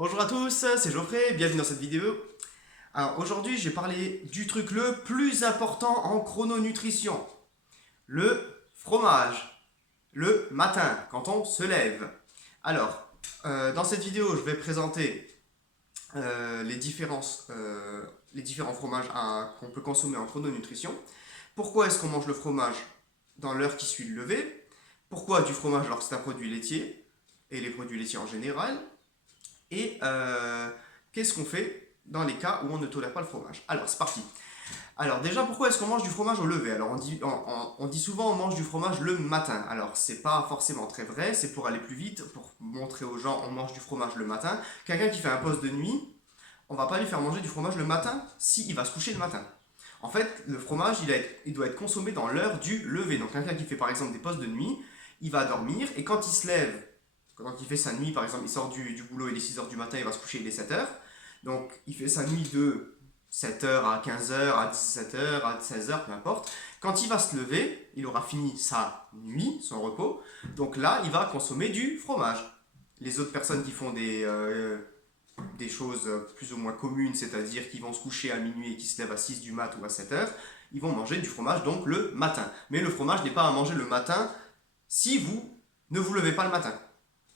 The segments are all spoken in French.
Bonjour à tous, c'est Geoffrey, bienvenue dans cette vidéo. Alors aujourd'hui je vais parler du truc le plus important en chrononutrition, le fromage, le matin quand on se lève. Alors dans cette vidéo je vais présenter les différents fromages qu'on peut consommer en chrononutrition. Pourquoi est-ce qu'on mange le fromage dans l'heure qui suit le lever? Pourquoi du fromage alors que c'est un produit laitier et les produits laitiers en général? Et qu'est-ce qu'on fait dans les cas où on ne tolère pas le fromage? Alors, c'est parti. Alors, déjà, pourquoi est-ce qu'on mange du fromage au lever? Alors, on dit souvent on mange du fromage le matin. Alors, c'est pas forcément très vrai, c'est pour aller plus vite, pour montrer aux gens on mange du fromage le matin. Quelqu'un qui fait un poste de nuit, on va pas lui faire manger du fromage le matin s'il va se coucher le matin. En fait, le fromage, il doit être consommé dans l'heure du lever. Donc, quelqu'un qui fait par exemple des postes de nuit, il va dormir et quand il se lève, quand il fait sa nuit, par exemple, il sort du boulot, il est 6 heures du matin, il va se coucher, il est 7 heures. Donc, il fait sa nuit de 7 heures à 15 heures, à 17 heures, à 16 heures, peu importe. Quand il va se lever, il aura fini sa nuit, son repos. Donc là, il va consommer du fromage. Les autres personnes qui font des choses plus ou moins communes, c'est-à-dire qui vont se coucher à minuit et qui se lèvent à 6 du mat ou à 7 heures, ils vont manger du fromage donc le matin. Mais le fromage n'est pas à manger le matin si vous ne vous levez pas le matin,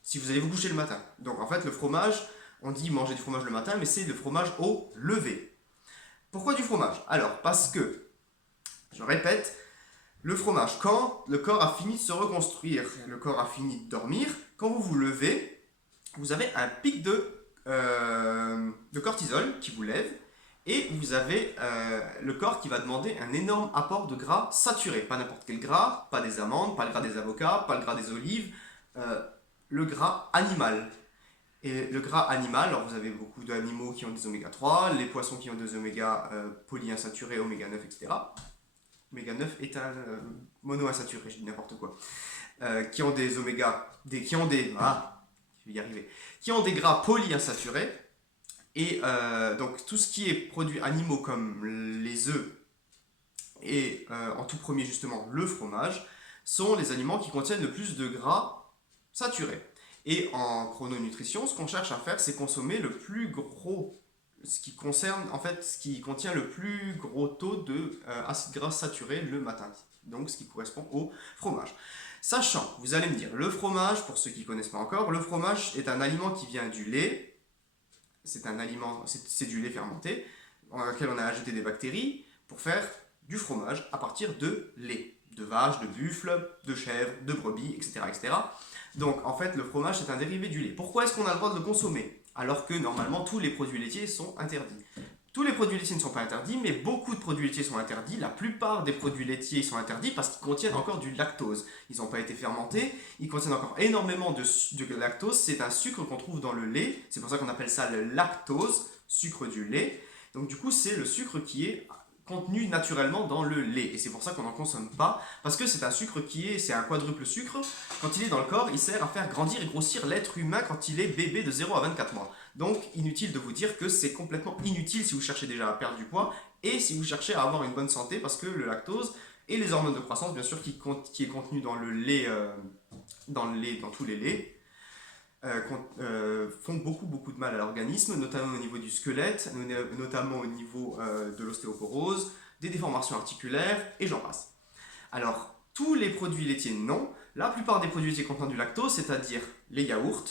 si vous allez vous coucher le matin. Donc en fait, le fromage, on dit manger du fromage le matin, mais c'est le fromage au lever. Pourquoi du fromage? Alors, parce que, je répète, le fromage, quand le corps a fini de se reconstruire, le corps a fini de dormir, quand vous vous levez, vous avez un pic de cortisol qui vous lève, et vous avez le corps qui va demander un énorme apport de gras saturé. Pas n'importe quel gras, pas des amandes, pas le gras des avocats, pas le gras des olives, le gras animal. Et le gras animal, alors vous avez beaucoup d'animaux qui ont des oméga 3, les poissons qui ont des oméga polyinsaturés, oméga 9, etc. Oméga 9 est un monoinsaturé, je dis n'importe quoi. Qui ont des oméga, je vais y arriver, qui ont des gras polyinsaturés. Et donc tout ce qui est produits animaux comme les œufs et en tout premier justement le fromage sont les aliments qui contiennent le plus de gras saturés. Et en chrononutrition, ce qu'on cherche à faire, c'est consommer le plus gros, ce qui contient le plus gros taux de acides gras saturés le matin. Donc ce qui correspond au fromage. Sachant, vous allez me dire, le fromage, pour ceux qui ne connaissent pas encore, le fromage est un aliment qui vient du lait. C'est du lait fermenté, dans lequel on a ajouté des bactéries pour faire du fromage à partir de lait, de vache, de buffle, de chèvre, de brebis, etc., etc. Donc en fait, le fromage c'est un dérivé du lait. Pourquoi est-ce qu'on a le droit de le consommer alors que normalement tous les produits laitiers sont interdits? Tous les produits laitiers ne sont pas interdits, mais beaucoup de produits laitiers sont interdits. La plupart des produits laitiers sont interdits parce qu'ils contiennent encore du lactose. Ils n'ont pas été fermentés, ils contiennent encore énormément de lactose. C'est un sucre qu'on trouve dans le lait, c'est pour ça qu'on appelle ça le lactose, sucre du lait. Donc du coup, c'est le sucre qui est contenu naturellement dans le lait. Et c'est pour ça qu'on n'en consomme pas, parce que c'est un sucre c'est un quadruple sucre. Quand il est dans le corps, il sert à faire grandir et grossir l'être humain quand il est bébé de 0 à 24 mois. Donc inutile de vous dire que c'est complètement inutile si vous cherchez déjà à perdre du poids et si vous cherchez à avoir une bonne santé, parce que le lactose et les hormones de croissance, bien sûr, qui est contenu dans le lait, dans tous les laits, font beaucoup de mal à l'organisme, notamment au niveau du squelette, notamment au niveau de l'ostéoporose, des déformations articulaires, et j'en passe. Alors, tous les produits laitiers, non. La plupart des produits laitiers contenant du lactose, c'est-à-dire les yaourts,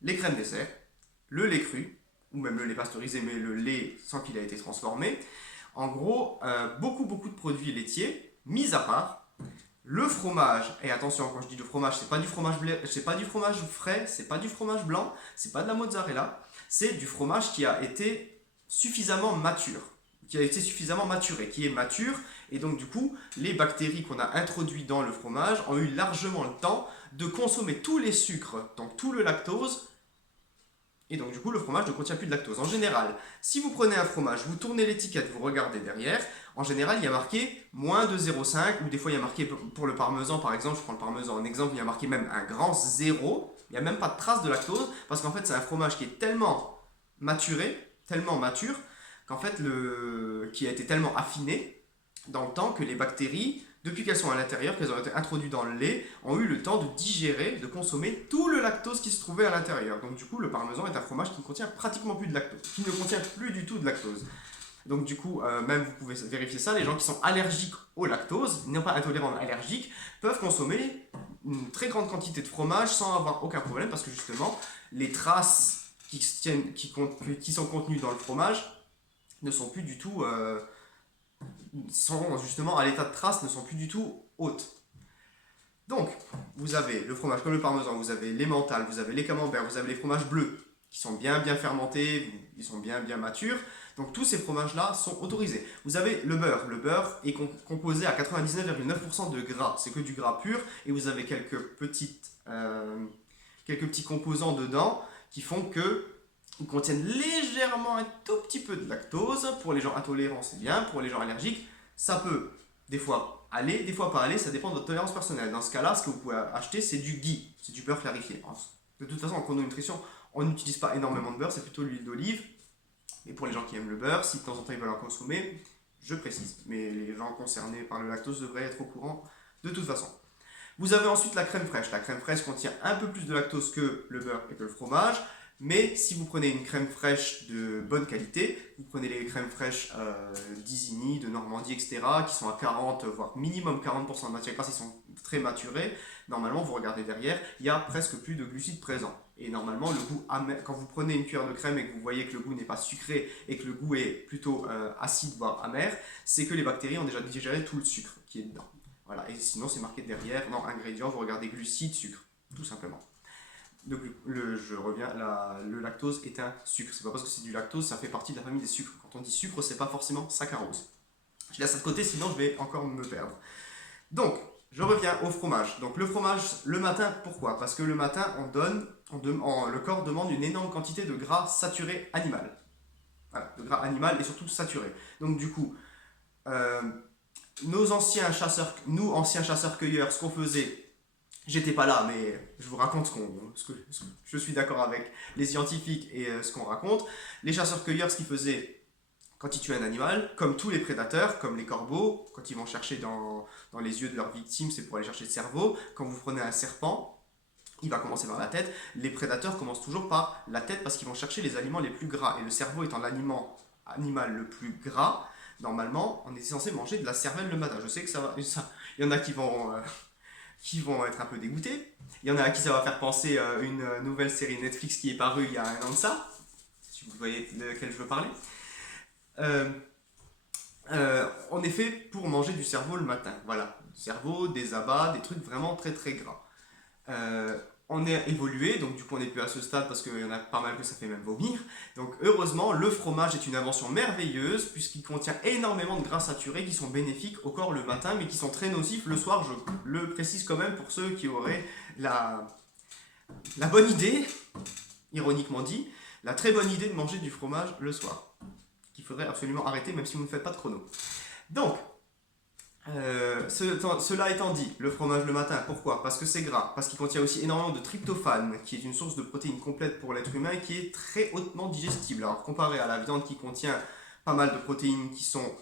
les crèmes dessert, le lait cru, ou même le lait pasteurisé, mais le lait sans qu'il ait été transformé. En gros, beaucoup de produits laitiers, mis à part le fromage. Et attention, quand je dis le fromage, c'est pas du fromage frais, c'est pas du fromage blanc, c'est pas de la mozzarella, c'est du fromage qui a été suffisamment mature, qui a été suffisamment maturé, qui est mature, et donc du coup, les bactéries qu'on a introduites dans le fromage ont eu largement le temps de consommer tous les sucres, donc tout le lactose, et donc du coup le fromage ne contient plus de lactose. En général, si vous prenez un fromage, vous tournez l'étiquette, vous regardez derrière, en général il y a marqué moins de 0,5, ou des fois il y a marqué pour le parmesan par exemple, je prends le parmesan en exemple, il y a marqué même un grand 0, il n'y a même pas de trace de lactose, parce qu'en fait c'est un fromage qui est tellement maturé, tellement mature, qu'en fait qui a été tellement affiné dans le temps que les bactéries depuis qu'elles sont à l'intérieur, qu'elles ont été introduites dans le lait, ont eu le temps de digérer, de consommer tout le lactose qui se trouvait à l'intérieur. Donc du coup, le parmesan est un fromage qui ne contient pratiquement plus de lactose, qui ne contient plus du tout de lactose. Donc du coup, même vous pouvez vérifier ça, les gens qui sont allergiques au lactose, non pas intolérants mais allergiques, peuvent consommer une très grande quantité de fromage sans avoir aucun problème parce que justement, les traces qui sont contenues dans le fromage ne sont plus du tout, sont justement à l'état de traces, ne sont plus du tout hautes. Donc, vous avez le fromage comme le parmesan, vous avez l'emmental, vous avez les camemberts, vous avez les fromages bleus qui sont bien fermentés, ils sont bien matures. Donc tous ces fromages-là sont autorisés. Vous avez le beurre. Le beurre est composé à 99,9% de gras. C'est que du gras pur et vous avez quelques petits composants dedans qui font que ils contiennent légèrement un tout petit peu de lactose. Pour les gens intolérants, c'est bien. Pour les gens allergiques, ça peut des fois aller, des fois pas aller. Ça dépend de votre tolérance personnelle. Dans ce cas-là, ce que vous pouvez acheter, c'est du ghee. C'est du beurre clarifié. De toute façon, en chrononutrition, on n'utilise pas énormément de beurre. C'est plutôt l'huile d'olive. Et pour les gens qui aiment le beurre, si de temps en temps ils veulent en consommer, je précise. Mais les gens concernés par le lactose devraient être au courant de toute façon. Vous avez ensuite la crème fraîche. La crème fraîche contient un peu plus de lactose que le beurre et que le fromage. Mais si vous prenez une crème fraîche de bonne qualité, vous prenez les crèmes fraîches d'Isigny, de Normandie, etc., qui sont à 40, voire minimum 40% de matière grasse, ils sont très maturés. Normalement, vous regardez derrière, il y a presque plus de glucides présents. Et normalement, le goût amer, quand vous prenez une cuillère de crème et que vous voyez que le goût n'est pas sucré et que le goût est plutôt acide, voire amer, c'est que les bactéries ont déjà digéré tout le sucre qui est dedans. Voilà. Et sinon, c'est marqué derrière, dans ingrédients, vous regardez glucides, sucre, tout simplement. Donc, je reviens, le lactose est un sucre. C'est pas parce que c'est du lactose, ça fait partie de la famille des sucres. Quand on dit sucre, c'est pas forcément saccharose. Je laisse ça de côté, sinon je vais encore me perdre. Donc, je reviens au fromage. Donc, le fromage, le matin, pourquoi? Parce que le matin, le corps demande une énorme quantité de gras saturé animal. Voilà, de gras animal et surtout saturé. Donc, du coup, nous, anciens chasseurs-cueilleurs, ce qu'on faisait, j'étais pas là, mais je vous raconte je suis d'accord avec les scientifiques et ce qu'on raconte. Les chasseurs-cueilleurs, ce qu'ils faisaient quand ils tuaient un animal, comme tous les prédateurs, comme les corbeaux, quand ils vont chercher dans les yeux de leur victime, c'est pour aller chercher le cerveau. Quand vous prenez un serpent, il va commencer par la tête. Les prédateurs commencent toujours par la tête parce qu'ils vont chercher les aliments les plus gras. Et le cerveau étant l'aliment animal le plus gras, normalement, on est censé manger de la cervelle le matin. Je sais que ça, il y en a qui vont être un peu dégoûtés. Il y en a à qui ça va faire penser à une nouvelle série Netflix qui est parue il y a un an de ça. Si vous voyez de laquelle je veux parler. On est fait pour manger du cerveau le matin. Voilà, du cerveau, des abats, des trucs vraiment très très gras. On est évolué, donc du coup on n'est plus à ce stade parce qu'il y en a pas mal que ça fait même vomir. Donc heureusement, le fromage est une invention merveilleuse puisqu'il contient énormément de gras saturés qui sont bénéfiques au corps le matin mais qui sont très nocifs le soir. Je le précise quand même pour ceux qui auraient la bonne idée, ironiquement dit, la très bonne idée de manger du fromage le soir. Qu'il faudrait absolument arrêter même si vous ne faites pas de chrono. Donc, cela étant dit, le fromage le matin, pourquoi? Parce que c'est gras, parce qu'il contient aussi énormément de tryptophane, qui est une source de protéines complète pour l'être humain et qui est très hautement digestible. Alors comparé à la viande qui contient pas mal de protéines qui sont,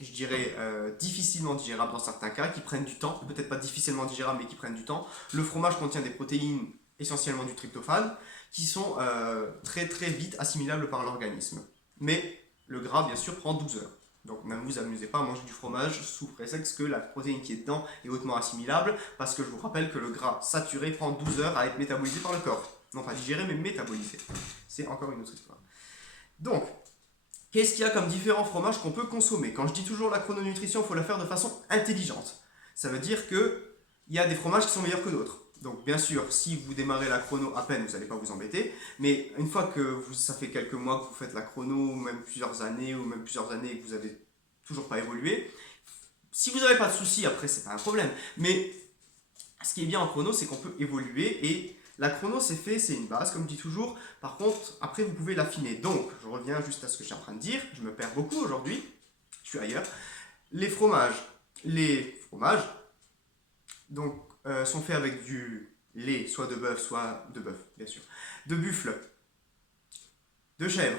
je dirais, difficilement digérables dans certains cas, qui prennent du temps, peut-être pas difficilement digérables mais qui prennent du temps, le fromage contient des protéines, essentiellement du tryptophane, qui sont très très vite assimilables par l'organisme. Mais le gras, bien sûr, prend 12 heures. Donc ne vous amusez pas à manger du fromage sous prétexte que la protéine qui est dedans est hautement assimilable, parce que je vous rappelle que le gras saturé prend 12 heures à être métabolisé par le corps. Non pas digéré, mais métabolisé. C'est encore une autre histoire. Donc, qu'est-ce qu'il y a comme différents fromages qu'on peut consommer? Quand je dis toujours la chrononutrition, il faut la faire de façon intelligente. Ça veut dire qu'il y a des fromages qui sont meilleurs que d'autres. Donc bien sûr, si vous démarrez la chrono à peine, vous n'allez pas vous embêter. Mais une fois que ça fait quelques mois que vous faites la chrono, ou même plusieurs années et que vous n'avez toujours pas évolué, si vous n'avez pas de soucis, après, c'est pas un problème. Mais ce qui est bien en chrono, c'est qu'on peut évoluer et la chrono, c'est une base, comme je dis toujours. Par contre, après, vous pouvez l'affiner. Donc, je reviens juste à ce que je suis en train de dire. Je me perds beaucoup aujourd'hui. Je suis ailleurs. Les fromages, donc, sont faits avec du lait, soit de bœuf, bien sûr, de buffle, de chèvre,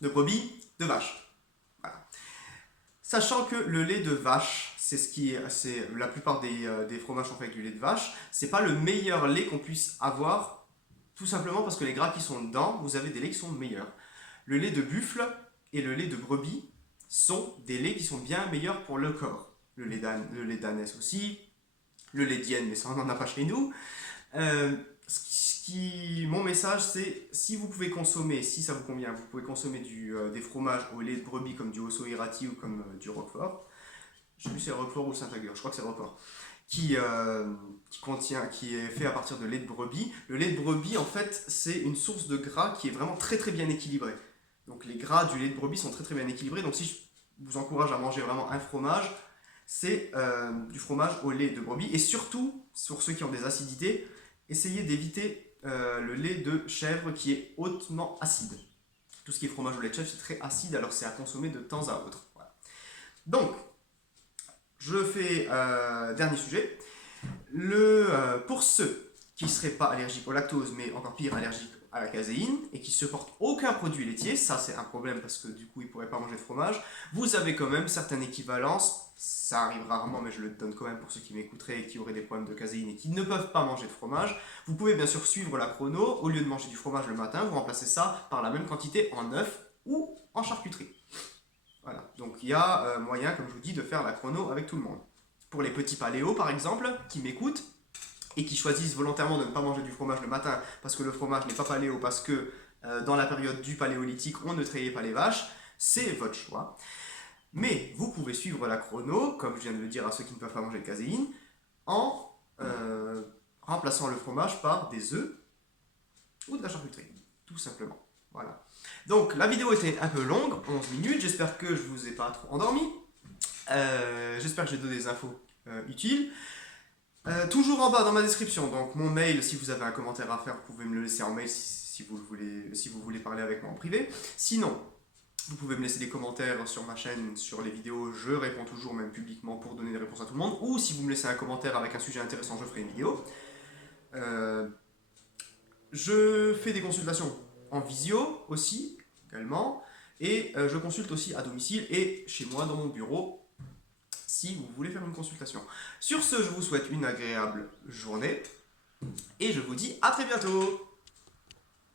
de brebis, de vache. Voilà. Sachant que le lait de vache, c'est la plupart des fromages sont faits avec du lait de vache, c'est pas le meilleur lait qu'on puisse avoir, tout simplement parce que les gras qui sont dedans, vous avez des laits qui sont meilleurs. Le lait de buffle et le lait de brebis sont des laits qui sont bien meilleurs pour le corps. Le lait d'ânesse aussi, le lait d'hyène, mais ça on n'en a pas chez nous. Mon message, c'est si vous pouvez consommer, si ça vous convient, vous pouvez consommer des fromages au lait de brebis comme du Osso Irati ou comme du Roquefort. Je sais plus si c'est le Roquefort ou le Saint-Agur, je crois que c'est le Roquefort. Qui est fait à partir de lait de brebis. Le lait de brebis, en fait, c'est une source de gras qui est vraiment très très bien équilibrée. Donc les gras du lait de brebis sont très très bien équilibrés. Donc si je vous encourage à manger vraiment un fromage, c'est du fromage au lait de brebis. Et surtout, pour ceux qui ont des acidités, essayez d'éviter le lait de chèvre qui est hautement acide. Tout ce qui est fromage au lait de chèvre, c'est très acide, alors c'est à consommer de temps à autre. Voilà. Donc, je fais dernier sujet. Pour ceux qui ne seraient pas allergiques au lactose, mais encore pire allergiques à la caséine, et qui ne supportent aucun produit laitier, ça c'est un problème parce que du coup ils ne pourraient pas manger de fromage, vous avez quand même certaines équivalences, ça arrive rarement mais je le donne quand même pour ceux qui m'écouteraient et qui auraient des problèmes de caséine et qui ne peuvent pas manger de fromage. Vous pouvez bien sûr suivre la chrono, au lieu de manger du fromage le matin, vous remplacez ça par la même quantité en œufs ou en charcuterie. Voilà, donc il y a moyen, comme je vous dis, de faire la chrono avec tout le monde. Pour les petits paléos, par exemple, qui m'écoutent et qui choisissent volontairement de ne pas manger du fromage le matin parce que le fromage n'est pas paléo, parce que dans la période du paléolithique, on ne trayait pas les vaches, c'est votre choix. Mais vous pouvez suivre la chrono, comme je viens de le dire à ceux qui ne peuvent pas manger de caséine, en remplaçant le fromage par des œufs ou de la charcuterie, tout simplement. Voilà. Donc la vidéo était un peu longue, 11 minutes, j'espère que je vous ai pas trop endormi. J'espère que j'ai donné des infos utiles. Toujours en bas dans ma description, donc mon mail, si vous avez un commentaire à faire, vous pouvez me le laisser en mail si vous voulez parler avec moi en privé. Sinon, vous pouvez me laisser des commentaires sur ma chaîne, sur les vidéos, je réponds toujours, même publiquement, pour donner des réponses à tout le monde. Ou si vous me laissez un commentaire avec un sujet intéressant, je ferai une vidéo. Je fais des consultations en visio aussi, également. Et je consulte aussi à domicile et chez moi dans mon bureau si vous voulez faire une consultation. Sur ce, je vous souhaite une agréable journée et je vous dis à très bientôt.